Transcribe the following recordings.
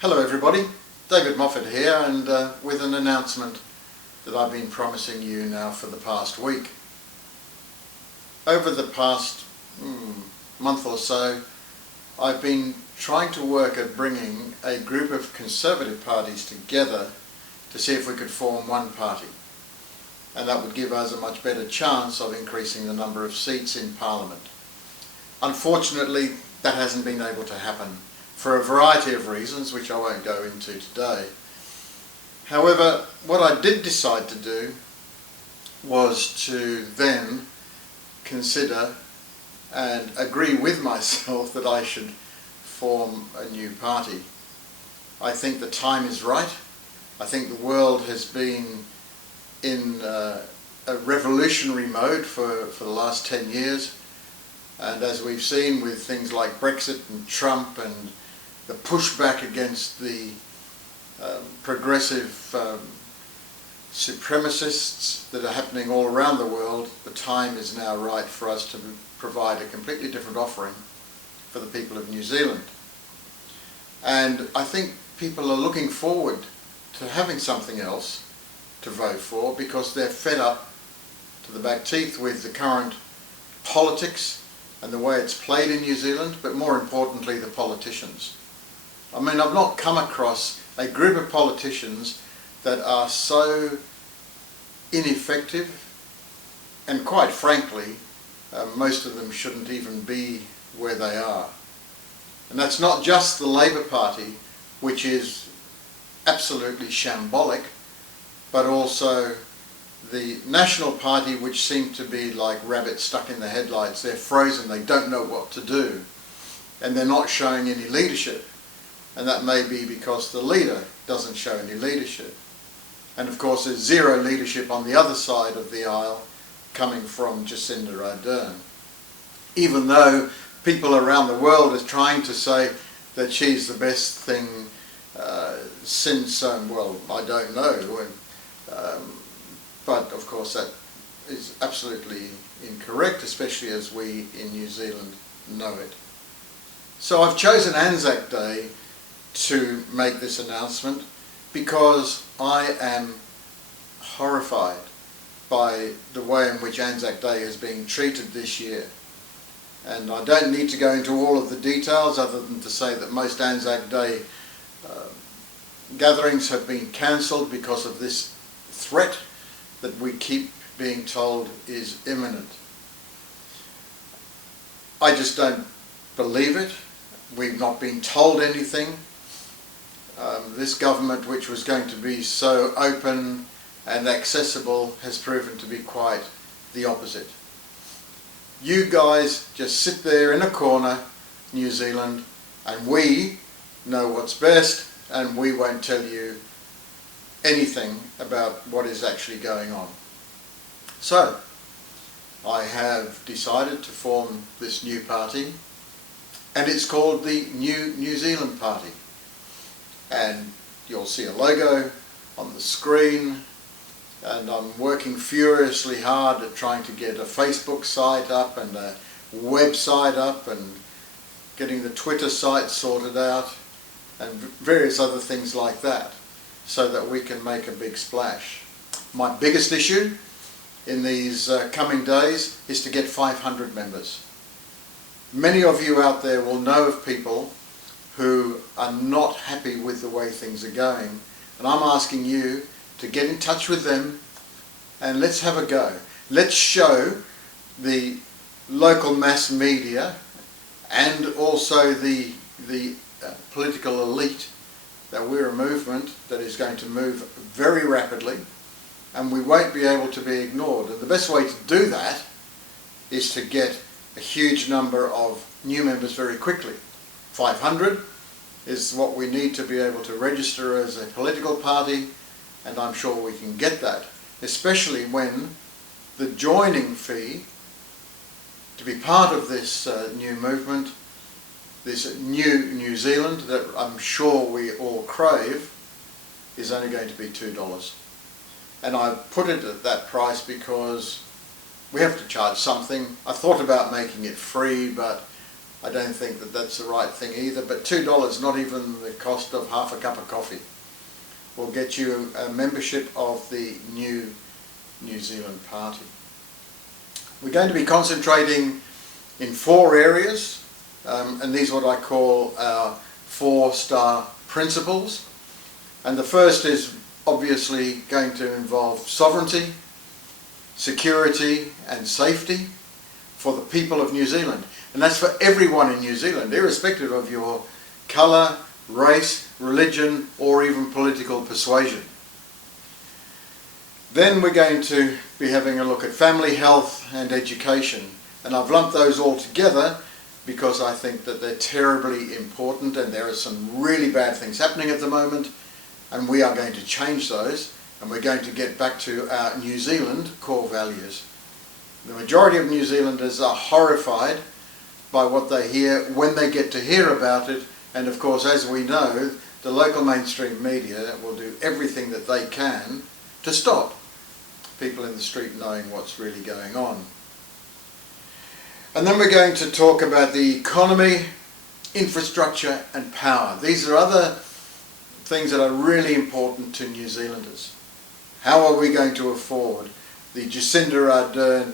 Hello everybody, David Moffat here, and with an announcement that I've been promising you now for the past week. Over the past month or so, I've been trying to work at bringing a group of Conservative parties together to see if we could form one party. And that would give us a much better chance of increasing the number of seats in Parliament. Unfortunately, that hasn't been able to happen for a variety of reasons, which I won't go into today. However, what I did decide to do was to then consider and agree with myself that I should form a new party. I think the time is right. I think the world has been in a revolutionary mode for the last 10 years. And as we've seen with things like Brexit and Trump and the pushback against the progressive supremacists that are happening all around the world, the time is now right for us to provide a completely different offering for the people of New Zealand. And I think people are looking forward to having something else to vote for because they're fed up to the back teeth with the current politics and the way it's played in New Zealand, but more importantly, the politicians. I mean, I've not come across a group of politicians that are so ineffective, and quite frankly, most of them shouldn't even be where they are. And that's not just the Labour Party, which is absolutely shambolic, but also the National Party, which seem to be like rabbits stuck in the headlights. They're frozen, they don't know what to do, and they're not showing any leadership. And that may be because the leader doesn't show any leadership. And of course there's zero leadership on the other side of the aisle coming from Jacinda Ardern. Even though people around the world are trying to say that she's the best thing since, well, I don't know. But of course that is absolutely incorrect, especially as we in New Zealand know it. So I've chosen ANZAC Day to make this announcement because I am horrified by the way in which ANZAC Day is being treated this year. And I don't need to go into all of the details other than to say that most ANZAC Day gatherings have been cancelled because of this threat that we keep being told is imminent. I just don't believe it. We've not been told anything. This government, which was going to be so open and accessible, has proven to be quite the opposite. You guys just sit there in a corner, New Zealand, and we know what's best, and we won't tell you anything about what is actually going on. So, I have decided to form this new party, and it's called the New Zealand Party. And you'll see a logo on the screen, and I'm working furiously hard at trying to get a Facebook site up and a website up and getting the Twitter site sorted out and various other things like that so that we can make a big splash. My biggest issue in these coming days is to get 500 members. Many of you out there will know of people who are not happy with the way things are going, and I'm asking you to get in touch with them and let's have a go. Let's show the local mass media and also the political elite that we're a movement that is going to move very rapidly, and we won't be able to be ignored. And the best way to do that is to get a huge number of new members very quickly. 500 is what we need to be able to register as a political party, and I'm sure we can get that, especially when the joining fee to be part of this new movement, this new New Zealand that I'm sure we all crave, is only going to be $2. And I put it at that price because we have to charge something. I thought about making it free, but I don't think that that's the right thing either, but $2, not even the cost of half a cup of coffee, will get you a membership of the new New Zealand Party. We're going to be concentrating in 4 areas, and these are what I call our 4-star principles. And the first is obviously going to involve sovereignty, security and safety for the people of New Zealand. And that's for everyone in New Zealand, irrespective of your colour, race, religion or even political persuasion. Then we're going to be having a look at family health and education. And I've lumped those all together because I think that they're terribly important, and there are some really bad things happening at the moment, and we are going to change those, and we're going to get back to our New Zealand core values. The majority of New Zealanders are horrified by what they hear when they get to hear about it, and of course, as we know, the local mainstream media will do everything that they can to stop people in the street knowing what's really going on. And then we're going to talk about the economy, infrastructure and power. These are other things that are really important to New Zealanders. How are we going to afford the Jacinda Ardern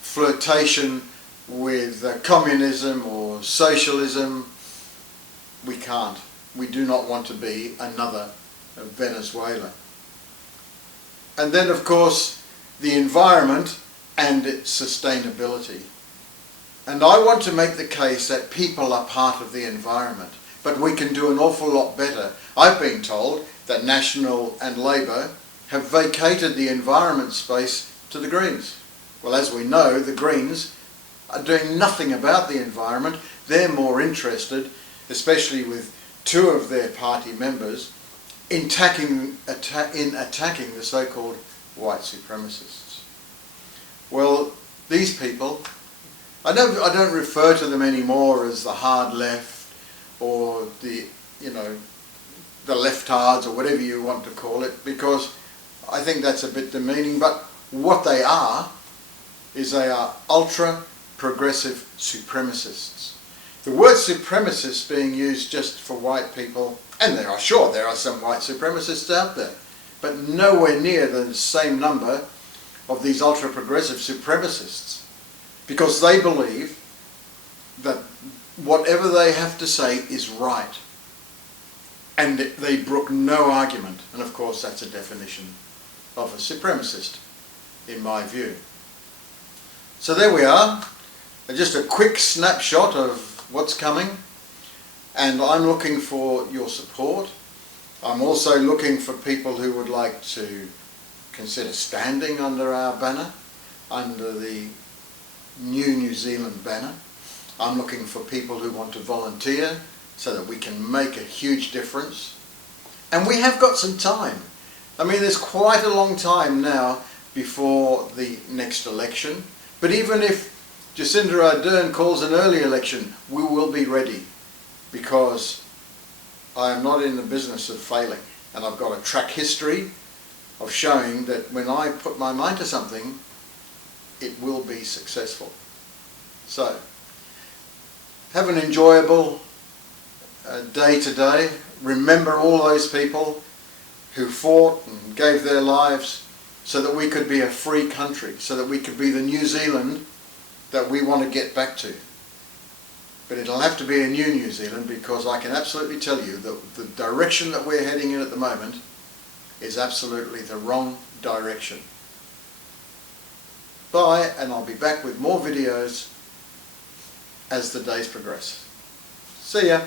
flirtation with communism or socialism? We can't. We do not want to be another Venezuela. And then of course the environment and its sustainability. And I want to make the case that people are part of the environment, but we can do an awful lot better. I've been told that National and Labour have vacated the environment space to the Greens. Well, as we know, the Greens are doing nothing about the environment. They're more interested, especially with 2 of their party members, in attacking the so-called white supremacists. Well, these people, I don't refer to them anymore as the hard left or the leftards or whatever you want to call it, because I think that's a bit demeaning. But what they are is they are ultra progressive supremacists. The word supremacist being used just for white people, and there are some white supremacists out there, but nowhere near the same number of these ultra progressive supremacists, because they believe that whatever they have to say is right, and they brook no argument. And of course that's a definition of a supremacist in my view. So there we are, just a quick snapshot of what's coming, and I'm looking for your support. I'm also looking for people who would like to consider standing under our banner, under the new New Zealand banner. I'm looking for people who want to volunteer so that we can make a huge difference. And we have got some time. I mean, there's quite a long time now before the next election, but even if Jacinda Ardern calls an early election, we will be ready, because I am not in the business of failing, and I've got a track history of showing that when I put my mind to something, it will be successful. So, have an enjoyable day today. Remember all those people who fought and gave their lives so that we could be a free country, so that we could be the New Zealand that we want to get back to. But it'll have to be a new New Zealand, because I can absolutely tell you that the direction that we're heading in at the moment is absolutely the wrong direction. Bye, and I'll be back with more videos as the days progress. See ya.